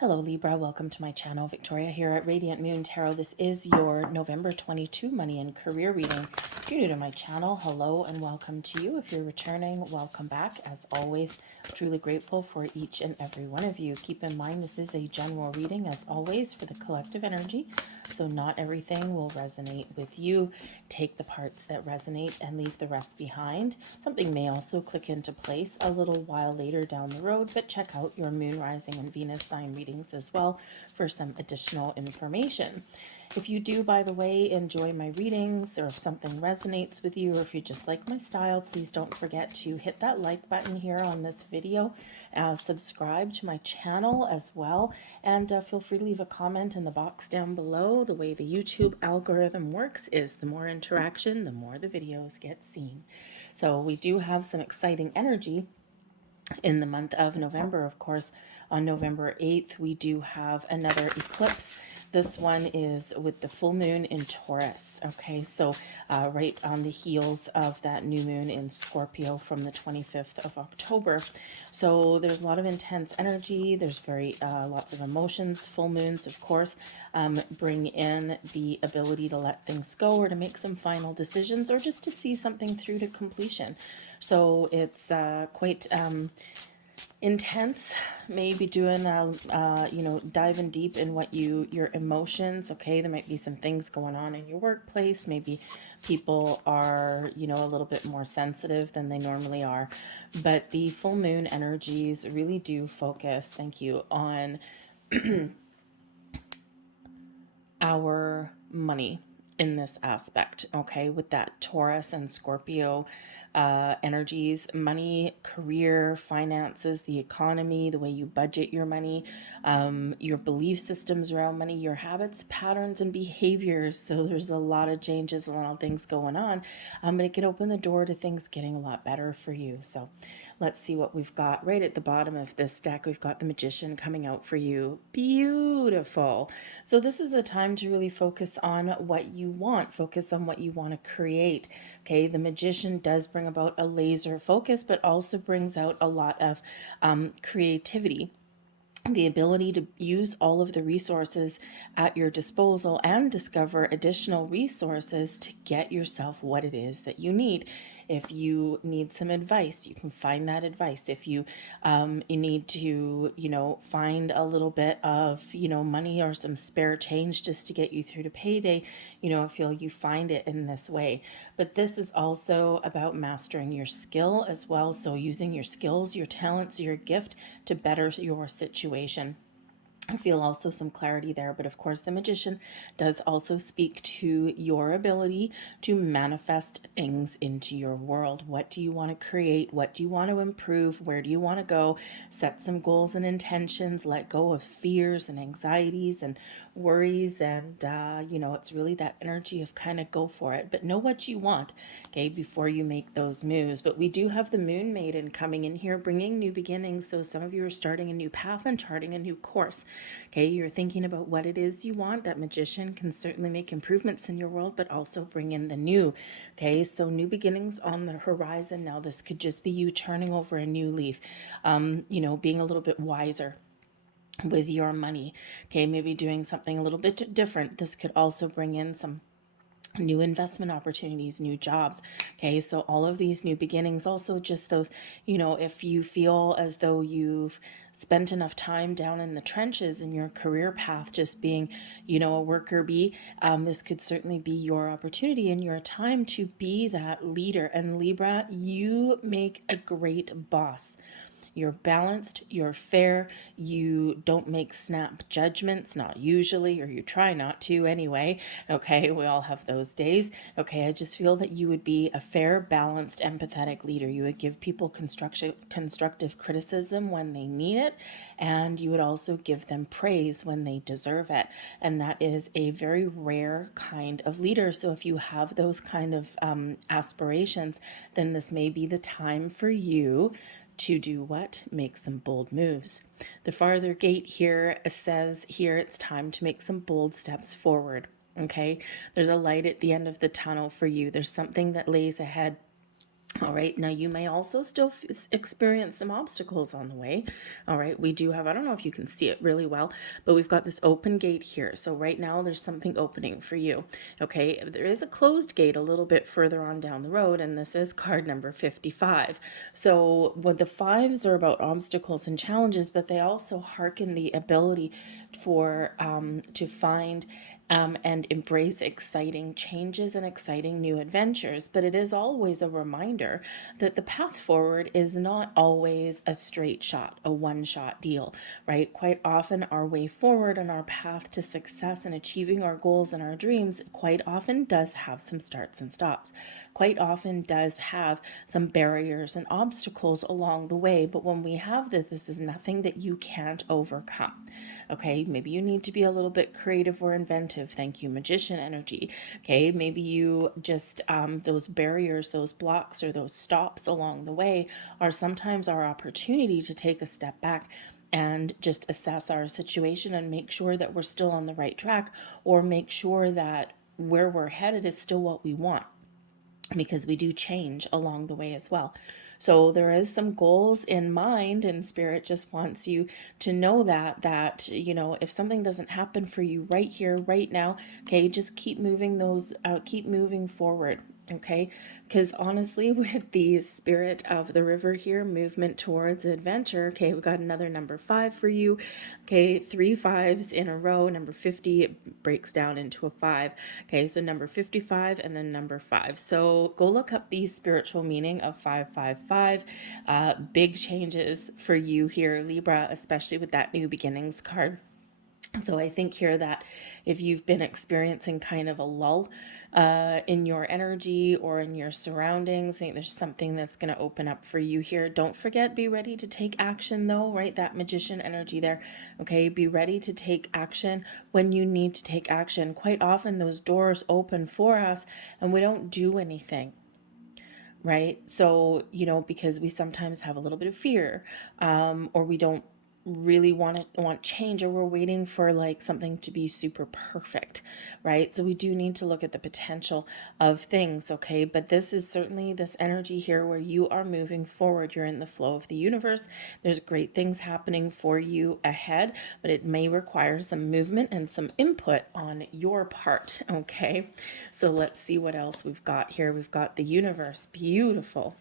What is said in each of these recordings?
Hello Libra, welcome to my channel. Victoria here at Radiant Moon Tarot. This is your November 22 money and career reading. If you're new to my channel, hello and welcome to you. If you're returning, welcome back. As always, truly grateful for each and every one of you. Keep in mind this is a general reading as always for the collective energy, so not everything will resonate with you. Take the parts that resonate and leave the rest behind. Something may also click into place a little while later down the road, but check out your moon, rising, and Venus sign readings as well for some additional information. If you do, by the way, enjoy my readings, or if something resonates with you, or if you just like my style, please don't forget to hit that like button here on this video, subscribe to my channel as well, and feel free to leave a comment in the box down below. The way the YouTube algorithm works is the more interaction, the more the videos get seen. So we do have some exciting energy in the month of November. Of course, on November 8th, we do have another eclipse. This one is with the full moon in Taurus. Okay, so right on the heels of that new moon in Scorpio from the 25th of October. So there's a lot of intense energy. There's lots of emotions. Full moons, of course, bring in the ability to let things go or to make some final decisions or just to see something through to completion. So it's quite intense, maybe doing diving deep in what your emotions. Okay, there might be some things going on in your workplace. Maybe people are a little bit more sensitive than they normally are, but the full moon energies really do focus, thank you, on our money in this aspect. Okay, with that Taurus and Scorpio energies, money, career, finances, the economy, the way you budget your money, your belief systems around money, your habits, patterns, and behaviors. So there's a lot of changes, a lot of things going on, but it can open the door to things getting a lot better for you. So let's see what we've got. Right at the bottom of this deck, we've got the Magician coming out for you. Beautiful. So this is a time to really focus on what you want, focus on what you want to create. Okay, the Magician does bring about a laser focus, but also brings out a lot of creativity, the ability to use all of the resources at your disposal and discover additional resources to get yourself what it is that you need. If you need some advice, you can find that advice. If you need to, find a little bit of, money or some spare change just to get you through to payday, I feel you find it in this way. But this is also about mastering your skill as well. So using your skills, your talents, your gift to better your situation. I feel also some clarity there, but of course the Magician does also speak to your ability to manifest things into your world. What do you want to create? What do you want to improve? Where do you want to go? Set some goals and intentions, let go of fears and anxieties and worries, and it's really that energy of kind of go for it, but know what you want, okay, before you make those moves. But we do have the Moon Maiden coming in here, bringing new beginnings. So some of you are starting a new path and charting a new course. Okay, you're thinking about what it is you want. That Magician can certainly make improvements in your world, but also bring in the new. Okay, so new beginnings on the horizon. Now this could just be you turning over a new leaf, being a little bit wiser with your money. Okay, maybe doing something a little bit different. This could also bring in some new investment opportunities, new jobs. Okay, so all of these new beginnings, also just those, if you feel as though you've spent enough time down in the trenches in your career path, just being, a worker bee, this could certainly be your opportunity and your time to be that leader. And Libra, you make a great boss. You're balanced, you're fair, you don't make snap judgments, not usually, or you try not to anyway. Okay, we all have those days. Okay, I just feel that you would be a fair, balanced, empathetic leader. You would give people constructive criticism when they need it, and you would also give them praise when they deserve it. And that is a very rare kind of leader. So if you have those kind of aspirations, then this may be the time for you to do what? Make some bold moves. The farther gate here says here it's time to make some bold steps forward. Okay, there's a light at the end of the tunnel for you. There's something that lays ahead All right, now you may also still experience some obstacles on the way. All right, we do have, I don't know if you can see it really well, but we've got this open gate here. So right now there's something opening for you. Okay, there is a closed gate a little bit further on down the road, and this is card number 55. So what the fives are about obstacles and challenges, but they also hearken the ability for to find and embrace exciting changes and exciting new adventures. But it is always a reminder that the path forward is not always a straight shot, a one shot deal, right? Quite often, our way forward and our path to success and achieving our goals and our dreams quite often does have some starts and stops. Quite often does have some barriers and obstacles along the way. But when we have this is nothing that you can't overcome. Okay, maybe you need to be a little bit creative or inventive. Thank you, magician energy. Okay, maybe you just, those barriers, those blocks, or those stops along the way are sometimes our opportunity to take a step back and just assess our situation and make sure that we're still on the right track, or make sure that where we're headed is still what we want, because we do change along the way as well. So there is some goals in mind, and spirit just wants you to know that if something doesn't happen for you right here right now, okay, just keep moving keep moving forward. Okay, because honestly, with the spirit of the river here, movement towards adventure, okay, we got another number 5 for you. Okay, 3 5s in a row. Number 50, it breaks down into a 5. Okay, so number 55 and then number 5. So go look up the spiritual meaning of 555. Big changes for you here, Libra, especially with that new beginnings card. So I think here that if you've been experiencing kind of a lull in your energy or in your surroundings, I think there's something that's going to open up for you here. Don't forget, be ready to take action though, right? That magician energy there. Okay, be ready to take action when you need to take action. Quite often those doors open for us and we don't do anything. Right. So, because we sometimes have a little bit of fear, or we don't really want change, or we're waiting for like something to be super perfect, right? So we do need to look at the potential of things. Okay, but this is certainly this energy here where you are moving forward, you're in the flow of the universe, there's great things happening for you ahead, but it may require some movement and some input on your part. Okay, so let's see what else we've got here. We've got the universe, beautiful.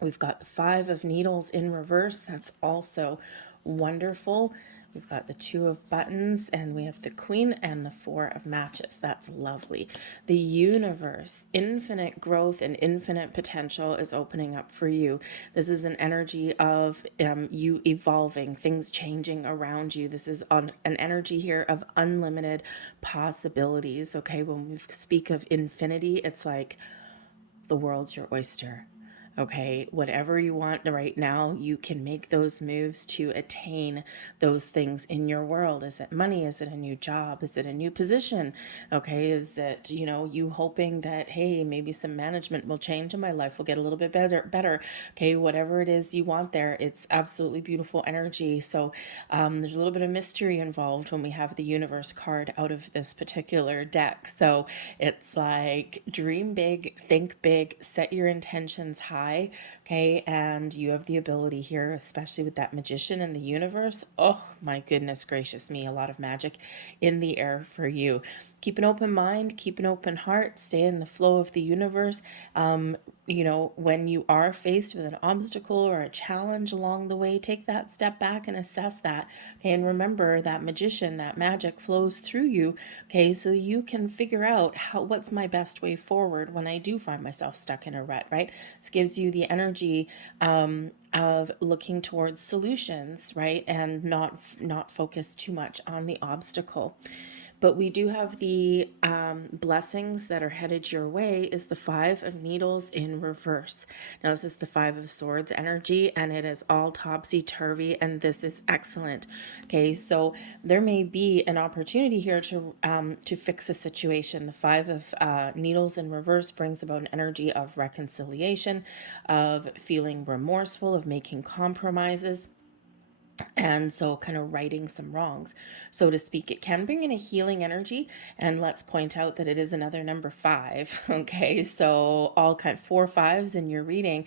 We've got the 5 of Needles in reverse. That's also wonderful. We've got the 2 of Buttons, and we have the Queen and the 4 of Matches. That's lovely. The universe, infinite growth and infinite potential is opening up for you. This is an energy of you evolving, things changing around you. This is an energy here of unlimited possibilities. Okay, when we speak of infinity, it's like the world's your oyster. Okay, whatever you want right now, you can make those moves to attain those things in your world. Is it money? Is it a new job? Is it a new position? Okay, is it, you hoping that, hey, maybe some management will change and my life will get a little bit better. Okay, whatever it is you want there, it's absolutely beautiful energy. So there's a little bit of mystery involved when we have the universe card out of this particular deck. So it's like dream big, think big, set your intentions high. Okay, and you have the ability here, especially with that magician in the universe. Oh my goodness gracious me, a lot of magic in the air for you. Keep an open mind, keep an open heart, stay in the flow of the universe. When you are faced with an obstacle or a challenge along the way, take that step back and assess that. Okay, and remember that magician, that magic flows through you. Okay, so you can figure out what's my best way forward when I do find myself stuck in a rut, right? This gives you the energy of looking towards solutions, right? And not focus too much on the obstacle. But we do have the blessings that are headed your way is the 5 of Needles in reverse. Now this is the 5 of Swords energy, and it is all topsy-turvy, and this is excellent. Okay, so there may be an opportunity here to fix a situation. The 5 of Needles in reverse brings about an energy of reconciliation, of feeling remorseful, of making compromises. And so kind of righting some wrongs, so to speak. It can bring in a healing energy, and let's point out that it is another number 5. Okay, so all kind of 4 5s in your reading,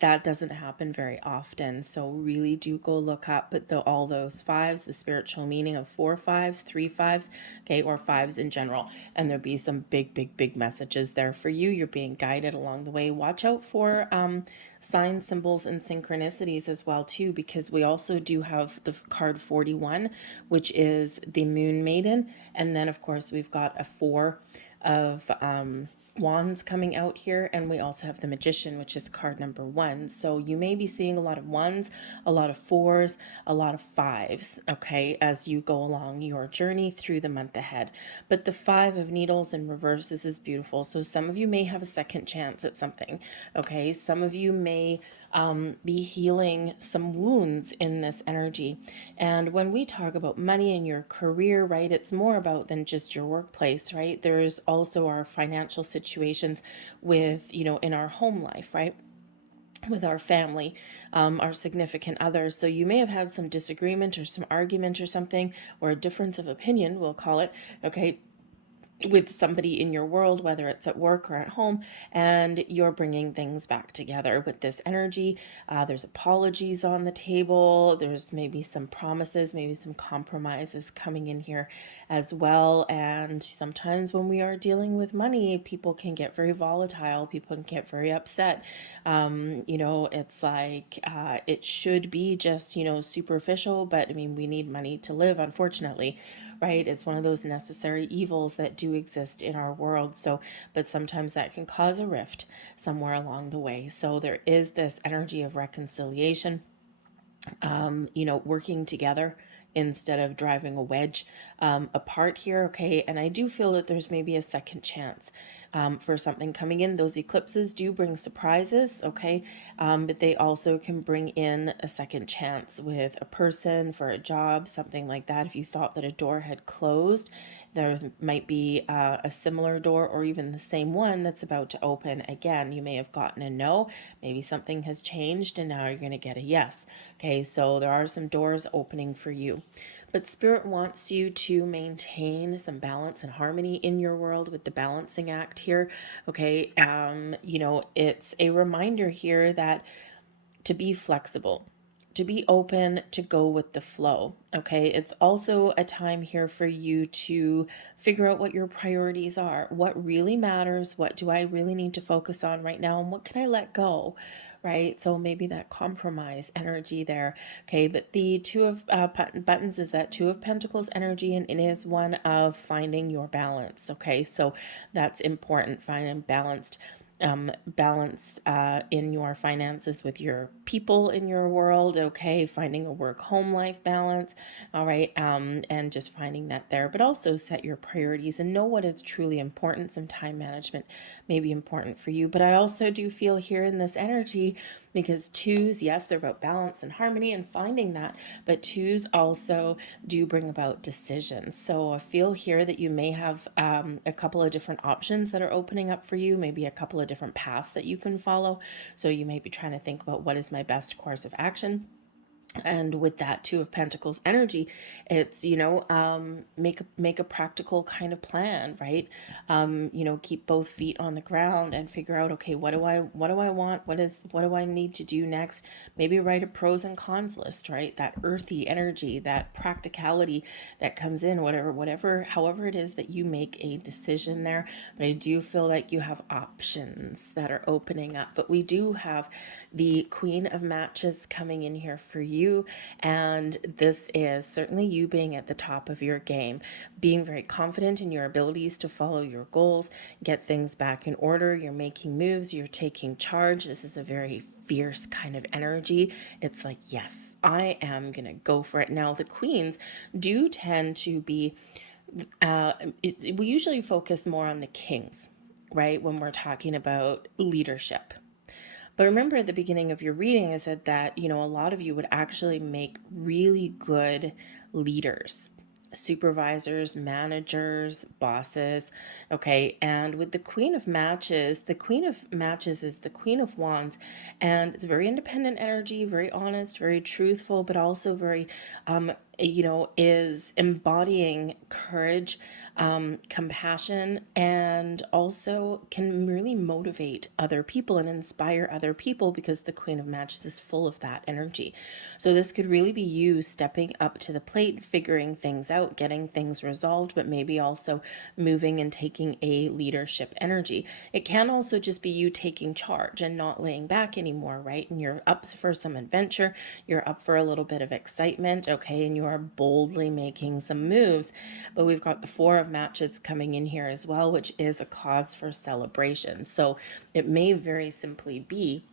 that doesn't happen very often. So really do go look up all those 5s, the spiritual meaning of 4 5s, 3 5s, okay, or 5s in general. And there'll be some big messages there for you. You're being guided along the way. Watch out for signs, symbols, and synchronicities as well too, because we also do have the card 41, which is the Moon Maiden, and then of course we've got a 4 of wands coming out here, and we also have the Magician, which is card number 1. So you may be seeing a lot of 1s, a lot of 4s, a lot of 5s, okay, as you go along your journey through the month ahead. But the 5 of Needles in reverse, this is beautiful. So some of you may have a second chance at something, okay? Some of you may be healing some wounds in this energy. And when we talk about money and your career, right, it's more about than just your workplace, right? There's also our financial situations with, in our home life, right? With our family, our significant others. So you may have had some disagreement or some argument or something, or a difference of opinion, we'll call it, okay, with somebody in your world, whether it's at work or at home, and you're bringing things back together with this energy. There's apologies on the table. There's maybe some promises, maybe some compromises coming in here as well. And sometimes when we are dealing with money, people can get very volatile. People can get very upset. It's like it should be just, superficial, but I mean, we need money to live, unfortunately, right? It's one of those necessary evils that do exist in our world. So, but sometimes that can cause a rift somewhere along the way. So there is this energy of reconciliation, working together instead of driving a wedge apart here, okay? And I do feel that there's maybe a second chance for something coming in. Those eclipses do bring surprises, okay? But they also can bring in a second chance with a person, for a job, something like that. If you thought that a door had closed, there might be a similar door or even the same one that's about to open again. You may have gotten a no, maybe something has changed and now you're going to get a yes. Okay, so there are some doors opening for you. But Spirit wants you to maintain some balance and harmony in your world with the balancing act here. Okay, it's a reminder here that to be flexible, to be open, to go with the flow. Okay, it's also a time here for you to figure out what your priorities are, what really matters, what do I really need to focus on right now, and what can I let go, right? So maybe that compromise energy there. Okay, but the Two of Buttons is that Two of Pentacles energy, and it is one of finding your balance. Okay, so that's important, finding balance in your finances with your people in your world, okay, finding a work-home life balance, all right, and just finding that there, but also set your priorities and know what is truly important. Some time management may be important for you, but I also do feel here in this energy, because twos, yes, they're about balance and harmony and finding that, but twos also do bring about decisions. So I feel here that you may have a couple of different options that are opening up for you, maybe a couple of different paths that you can follow. So you may be trying to think about what is my best course of action. And with that Two of Pentacles energy, it's, make a practical kind of plan, right? Keep both feet on the ground and figure out, okay, what do I want? What do I need to do next? Maybe write a pros and cons list, right? That earthy energy, that practicality that comes in, however it is that you make a decision there. But I do feel like you have options that are opening up. But we do have the Queen of Matches coming in here for you. And this is certainly you being at the top of your game, being very confident in your abilities to follow your goals, get things back in order. You're making moves, you're taking charge. This is a very fierce kind of energy. It's like, yes, I am going to go for it. Now, the queens do tend to be, we usually focus more on the kings, right? When we're talking about leadership. But remember at the beginning of your reading, I said that, a lot of you would actually make really good leaders. supervisors, managers, bosses. Okay. And with the Queen of Matches, the Queen of Matches is the Queen of Wands, and it's very independent energy, very honest, very truthful, but also very, is embodying courage, compassion, and also can really motivate other people and inspire other people, because the Queen of Matches is full of that energy. So this could really be you stepping up to the plate, figuring things out, getting things resolved, but maybe also moving and taking a leadership energy. It can also just be you taking charge and not laying back anymore, right? And you're up for some adventure, you're up for a little bit of excitement, okay, and you are boldly making some moves. But we've got the Four of Matches coming in here as well, which is a cause for celebration. So it may very simply be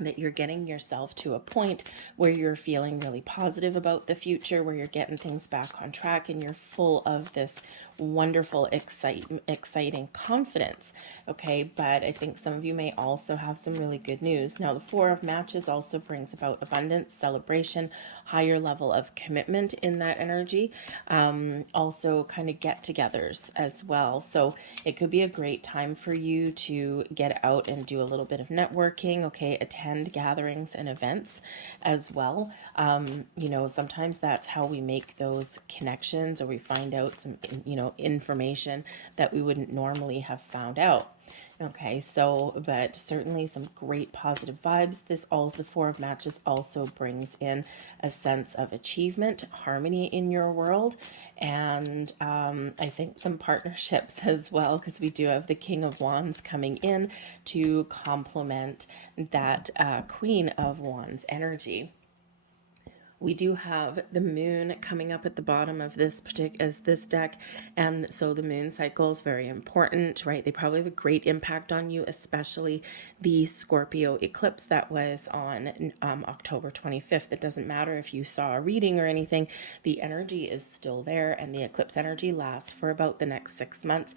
that you're getting yourself to a point where you're feeling really positive about the future, where you're getting things back on track, and you're full of this wonderful, exciting confidence. Okay, but I think some of you may also have some really good news. Now, the Four of Matches also brings about abundance, celebration, higher level of commitment in that energy. Also, kind of get-togethers as well. So it could be a great time for you to get out and do a little bit of networking. Okay, attend gatherings and events as well. Sometimes that's how we make those connections, or we find out some, information that we wouldn't normally have found out. Okay, so, but certainly some great positive vibes. The Four of Matches also brings in a sense of achievement, harmony in your world, and I think some partnerships as well, because we do have the King of Wands coming in to complement that Queen of Wands energy. We do have the moon coming up at the bottom of this deck, and so the moon cycle is very important, right? They probably have a great impact on you, especially the Scorpio eclipse that was on October 25th. It doesn't matter if you saw a reading or anything, the energy is still there, and the eclipse energy lasts for about the next 6 months.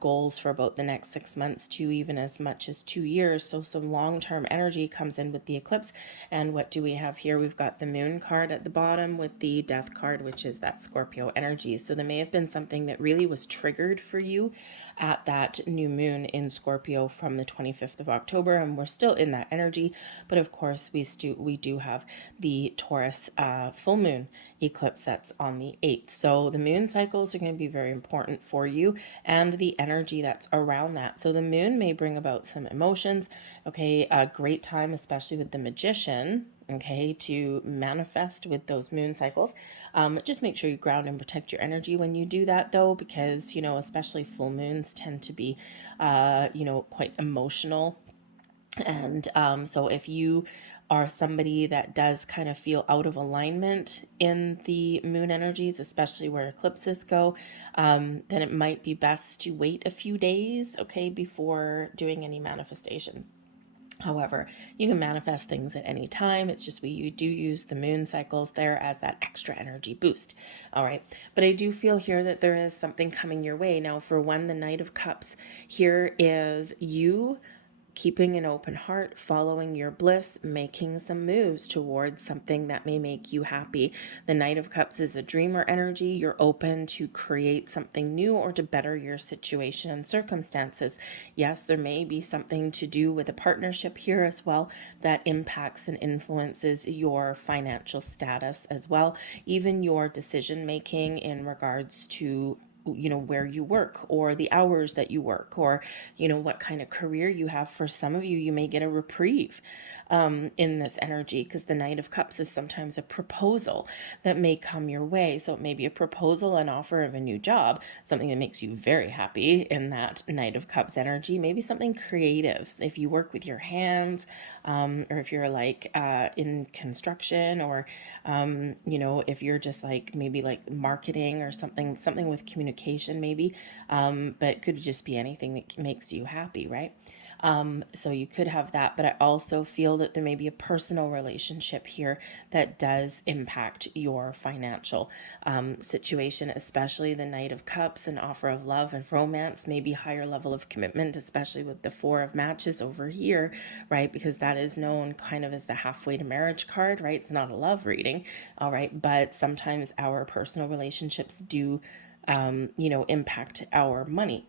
Goals for about the next 6 months to even as much as 2 years. So some long-term energy comes in with the eclipse. And what do we have here? We've got the moon card at the bottom with the death card, which is that Scorpio energy. So there may have been something that really was triggered for you at that new moon in Scorpio from the 25th of October, and we're still in that energy. But of course, we do have the Taurus full moon eclipse that's on the 8th. So the moon cycles are going to be very important for you, and the energy that's around that. So the moon may bring about some emotions. Okay, a great time, especially with the Magician, okay, to manifest with those moon cycles. Just make sure you ground and protect your energy when you do that, though, because, especially full moons tend to be, quite emotional. And so if you are somebody that does kind of feel out of alignment in the moon energies, especially where eclipses go, then it might be best to wait a few days, okay, before doing any manifestation. However, you can manifest things at any time. It's just you do use the moon cycles there as that extra energy boost. All right. But I do feel here that there is something coming your way. Now, for one, the Knight of Cups, here is you keeping an open heart, following your bliss, making some moves towards something that may make you happy. The Knight of Cups is a dreamer energy. You're open to create something new or to better your situation and circumstances. Yes, there may be something to do with a partnership here as well that impacts and influences your financial status as well, even your decision making in regards to where you work, or the hours that you work, or what kind of career you have. For some of you, you may get a reprieve in this energy, because the Knight of Cups is sometimes a proposal that may come your way. So it may be a proposal, an offer of a new job, something that makes you very happy in that Knight of Cups energy. Maybe something creative if you work with your hands, or if you're like in construction, or if you're just like maybe like marketing or something with communication vacation maybe, but could just be anything that makes you happy, right? So you could have that, but I also feel that there may be a personal relationship here that does impact your financial situation, especially the Knight of Cups and offer of love and romance, maybe higher level of commitment, especially with the Four of Matches over here, right? Because that is known kind of as the halfway to marriage card, right? It's not a love reading, all right? But sometimes our personal relationships do, impact our money.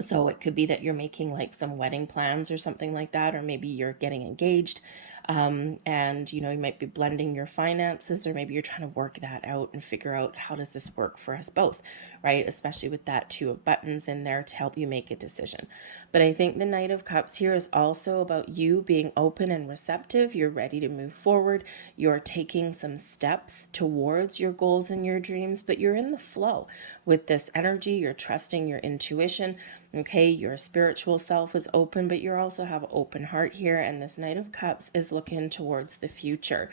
So it could be that you're making like some wedding plans or something like that, or maybe you're getting engaged, and you might be blending your finances, or maybe you're trying to work that out and figure out how does this work for us both, right? Especially with that Two of Buttons in there to help you make a decision. But I think the Knight of Cups here is also about you being open and receptive. You're ready to move forward. You're taking some steps towards your goals and your dreams, but you're in the flow with this energy. You're trusting your intuition. Okay, your spiritual self is open, but you also have an open heart here, and this Knight of Cups is looking towards the future.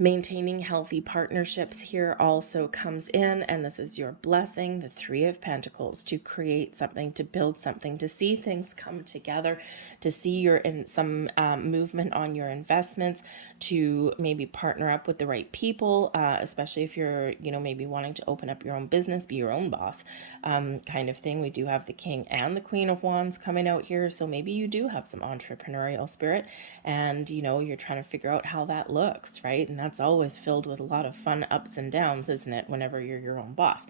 Maintaining healthy partnerships here also comes in, and this is your blessing, the Three of Pentacles, to create something, to build something, to see things come together, to see you're in some movement on your investments, to maybe partner up with the right people, especially if you're, maybe wanting to open up your own business, be your own boss, kind of thing. We do have the King and the Queen of Wands coming out here, so maybe you do have some entrepreneurial spirit, and you're trying to figure out how that looks, right? And that's always filled with a lot of fun ups and downs, isn't it, whenever you're your own boss,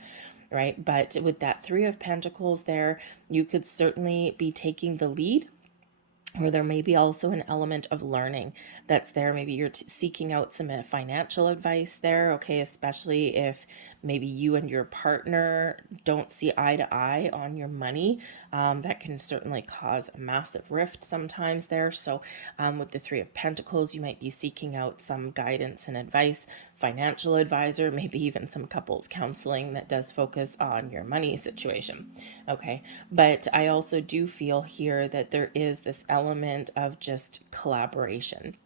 right? But with that Three of Pentacles there, you could certainly be taking the lead, or there may be also an element of learning that's there. Maybe you're seeking out some financial advice there, okay, especially if maybe you and your partner don't see eye to eye on your money. That can certainly cause a massive rift sometimes there. So with the Three of Pentacles, you might be seeking out some guidance and advice, financial advisor, maybe even some couples counseling that does focus on your money situation. Okay, but I also do feel here that there is this element of just collaboration.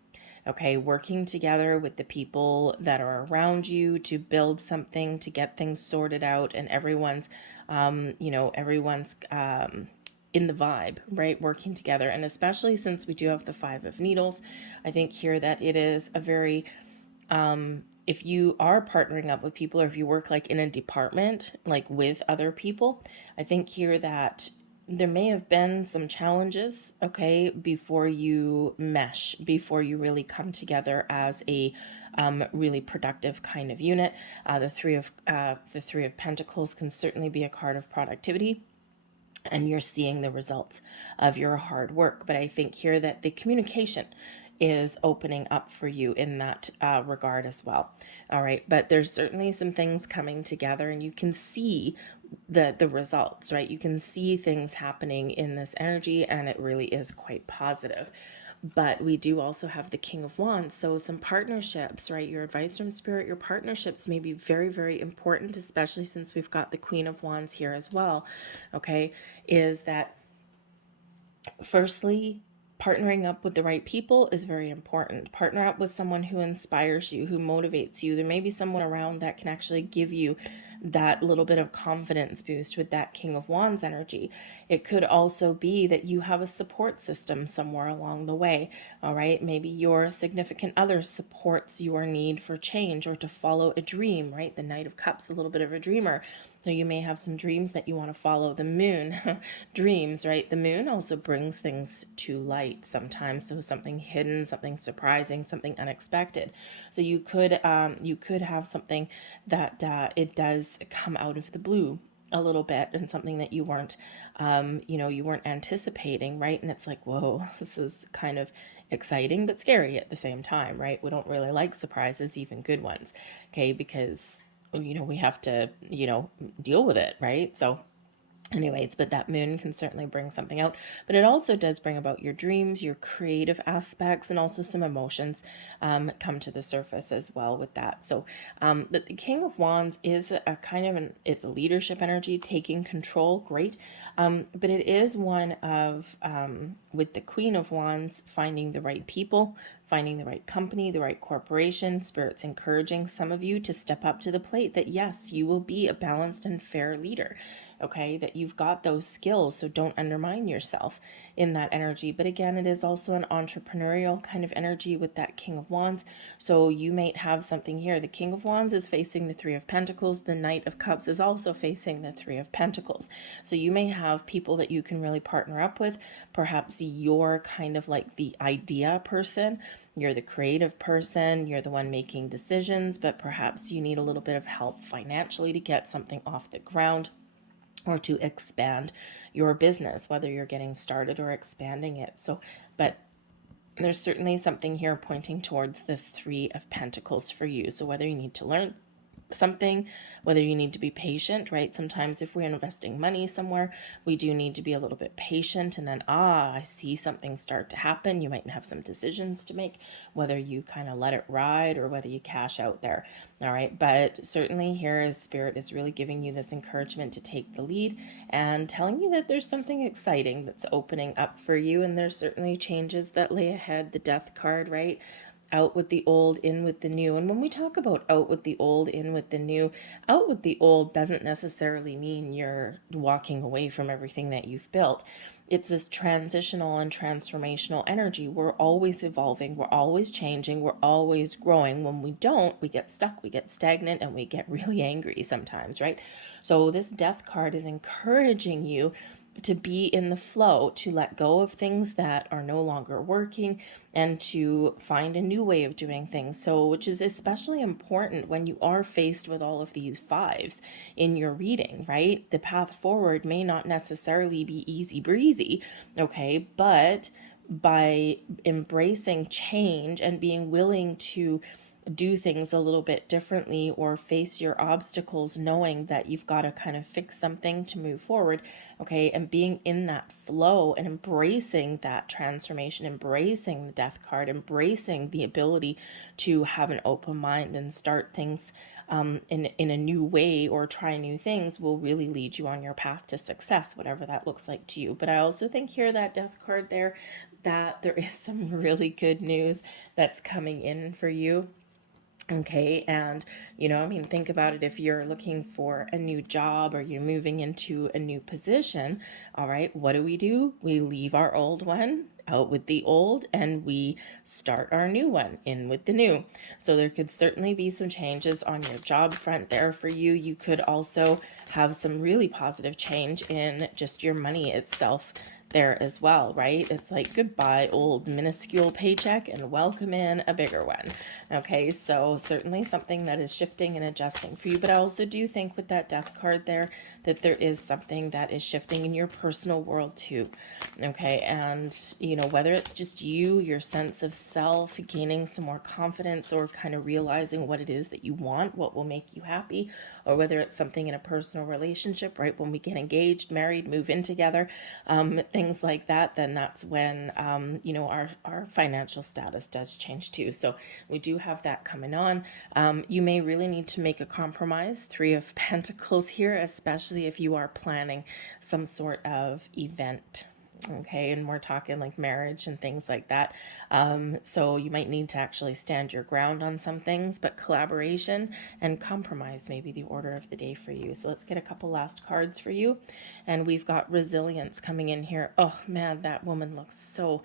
Okay, working together with the people that are around you to build something, to get things sorted out, and everyone's in the vibe, right? Working together. And especially since we do have the Five of Needles, I think here that it is a very, if you are partnering up with people, or if you work like in a department, like with other people, I think here that there may have been some challenges, okay, before you mesh, before you really come together as a really productive kind of unit. The Three of Pentacles can certainly be a card of productivity, and you're seeing the results of your hard work. But I think here that the communication is opening up for you in that regard as well. All right, but there's certainly some things coming together, and you can see the results, right? You can see things happening in this energy, and it really is quite positive. But we do also have the King of Wands, so some partnerships, right? Your advice from Spirit, your partnerships may be very, very important, especially since we've got the Queen of Wands here as well, okay? Is that firstly, partnering up with the right people is very important. Partner up with someone who inspires you, who motivates you. There may be someone around that can actually give you that little bit of confidence boost with that King of Wands energy. It could also be that you have a support system somewhere along the way, all right? Maybe your significant other supports your need for change or to follow a dream, right? The Knight of Cups, a little bit of a dreamer. So you may have some dreams that you want to follow. The moon, dreams, right? The moon also brings things to light sometimes. So something hidden, something surprising, something unexpected. So you could have something that it does come out of the blue a little bit, and something that you weren't, you weren't anticipating, right? And it's like, whoa, this is kind of exciting but scary at the same time, right? We don't really like surprises, even good ones, okay? Because we have to, deal with it, right? So Anyways, but that moon can certainly bring something out. But it also does bring about your dreams, your creative aspects, and also some emotions come to the surface as well with that. So, but the King of Wands is a kind of it's a leadership energy, taking control, great. But it is one of, with the Queen of Wands, finding the right people, finding the right company, the right corporation. Spirit's encouraging some of you to step up to the plate, that yes, you will be a balanced and fair leader. Okay, that you've got those skills, so don't undermine yourself in that energy. But again, it is also an entrepreneurial kind of energy with that King of Wands. So you might have something here. The King of Wands is facing the Three of Pentacles. The Knight of Cups is also facing the Three of Pentacles. So you may have people that you can really partner up with. Perhaps you're kind of like the idea person. You're the creative person, you're the one making decisions, but perhaps you need a little bit of help financially to get something off the ground, or to expand your business, whether you're getting started or expanding it. So, but there's certainly something here pointing towards this Three of Pentacles for you. So whether you need to learn something, whether you need to be patient, right? Sometimes if we're investing money somewhere, we do need to be a little bit patient, and then, I see something start to happen. You might have some decisions to make, whether you kind of let it ride or whether you cash out there. All right. But certainly here is Spirit is really giving you this encouragement to take the lead and telling you that there's something exciting that's opening up for you. And there's certainly changes that lay ahead. The Death card, right? Out with the old, in with the new. And when we talk about out with the old, in with the new, out with the old doesn't necessarily mean you're walking away from everything that you've built. It's this transitional and transformational energy. We're always evolving, we're always changing, we're always growing. When we don't, we get stuck, we get stagnant, and we get really angry sometimes, right? So this Death card is encouraging you to be in the flow, to let go of things that are no longer working, and to find a new way of doing things. So, which is especially important when you are faced with all of these fives in your reading, right? The path forward may not necessarily be easy breezy, okay? But by embracing change and being willing to do things a little bit differently or face your obstacles, knowing that you've got to kind of fix something to move forward, okay, and being in that flow and embracing that transformation, embracing the Death card, embracing the ability to have an open mind and start things in a new way, or try new things, will really lead you on your path to success, whatever that looks like to you. But I also think here, that Death card there, that there is some really good news that's coming in for you. Okay, and I mean, think about it. If you're looking for a new job or you're moving into a new position, all right, what do? We leave our old one, out with the old, and we start our new one, in with the new. So there could certainly be some changes on your job front there for you. You could also have some really positive change in just your money itself there as well, right? It's like goodbye old minuscule paycheck and welcome in a bigger one. Okay, so certainly something that is shifting and adjusting for you. But I also do think with that Death card there, that there is something that is shifting in your personal world too. Okay, and whether it's just you, your sense of self, gaining some more confidence, or kind of realizing what it is that you want, what will make you happy, or whether it's something in a personal relationship, right? When we get engaged, married, move in together, things like that, then that's when, our financial status does change too. So we do have that coming on. You may really need to make a compromise. Three of Pentacles here, especially if you are planning some sort of event. Okay, and we're talking like marriage and things like that. So you might need to actually stand your ground on some things, but collaboration and compromise may be the order of the day for you. So let's get a couple last cards for you. And we've got Resilience coming in here. Oh man, that woman looks so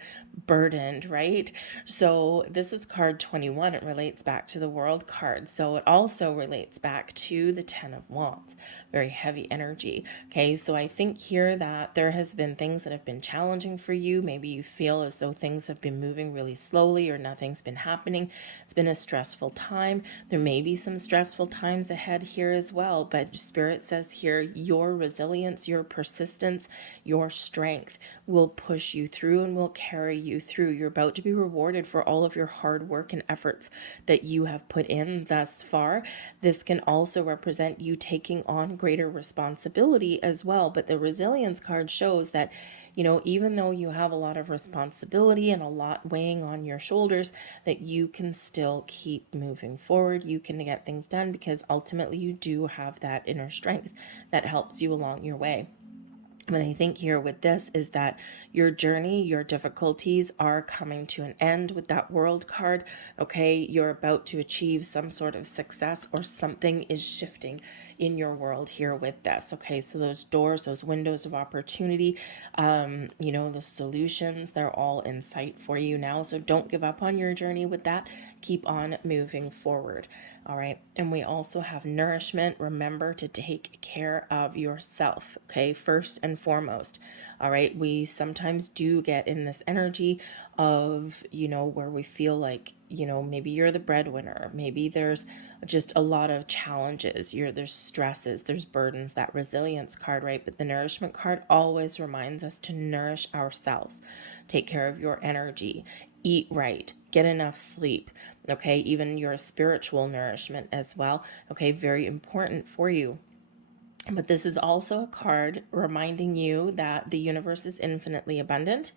burdened, right? So this is card 21. It relates back to the World card. So it also relates back to the Ten of Wands. Very heavy energy. Okay, so I think here that there has been things that have been challenging for you. Maybe you feel as though things have been moving really slowly or nothing's been happening. It's been a stressful time. There may be some stressful times ahead here as well, but Spirit says here, your resilience, your persistence, your strength will push you through and will carry you through. You're about to be rewarded for all of your hard work and efforts that you have put in thus far. This can also represent you taking on greater responsibility as well. But the resilience card shows that, you know, even though you have a lot of responsibility and a lot weighing on your shoulders, that you can still keep moving forward. You can get things done because ultimately you do have that inner strength that helps you along your way. But I think here with this is that your journey, your difficulties are coming to an end with that World card. Okay, you're about to achieve some sort of success, or something is shifting in your world here with this. Okay, so those doors, those windows of opportunity, you know, the solutions, they're all in sight for you now. So don't give up on your journey with that. Keep on moving forward. All right. And we also have nourishment. Remember to take care of yourself. Okay. First and foremost. All right. We sometimes do get in this energy of, you know, where we feel like, you know, maybe you're the breadwinner. Maybe there's just a lot of challenges. There's stresses, there's burdens, that resilience card, right? But the nourishment card always reminds us to nourish ourselves. Take care of your energy. Eat right, get enough sleep, okay? Even your spiritual nourishment as well, okay? Very important for you. But this is also a card reminding you that the universe is infinitely abundant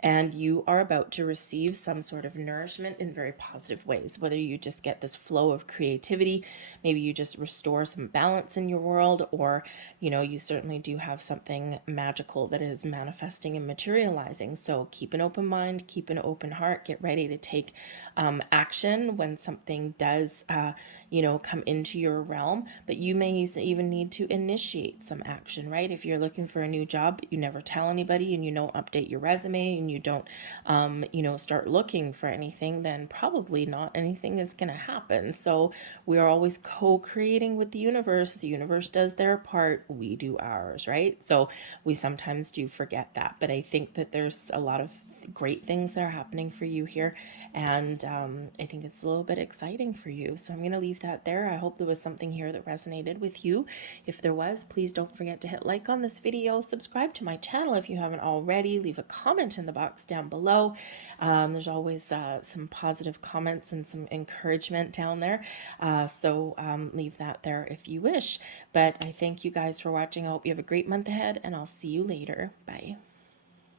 and you are about to receive some sort of nourishment in very positive ways. Whether you just get this flow of creativity, maybe you just restore some balance in your world, or, you know, you certainly do have something magical that is manifesting and materializing. So keep an open mind, keep an open heart, get ready to take action when something does, you know, come into your realm. But you may even need to initiate some action, right? If you're looking for a new job, but you never tell anybody and you don't update your resume and you don't, you know, start looking for anything, then probably not anything is going to happen. So we are always co-creating with the universe. The universe does their part, we do ours, right? So we sometimes do forget that. But I think that there's a lot of great things that are happening for you here, and I think it's a little bit exciting for you. So I'm going to leave that there. I hope there was something here that resonated with you. If there was, please don't forget to hit like on this video, subscribe to my channel if you haven't already, leave a comment in the box down below. There's always some positive comments and some encouragement down there, so leave that there if you wish. But I thank you guys for watching. I hope you have a great month ahead, and I'll see you later. Bye.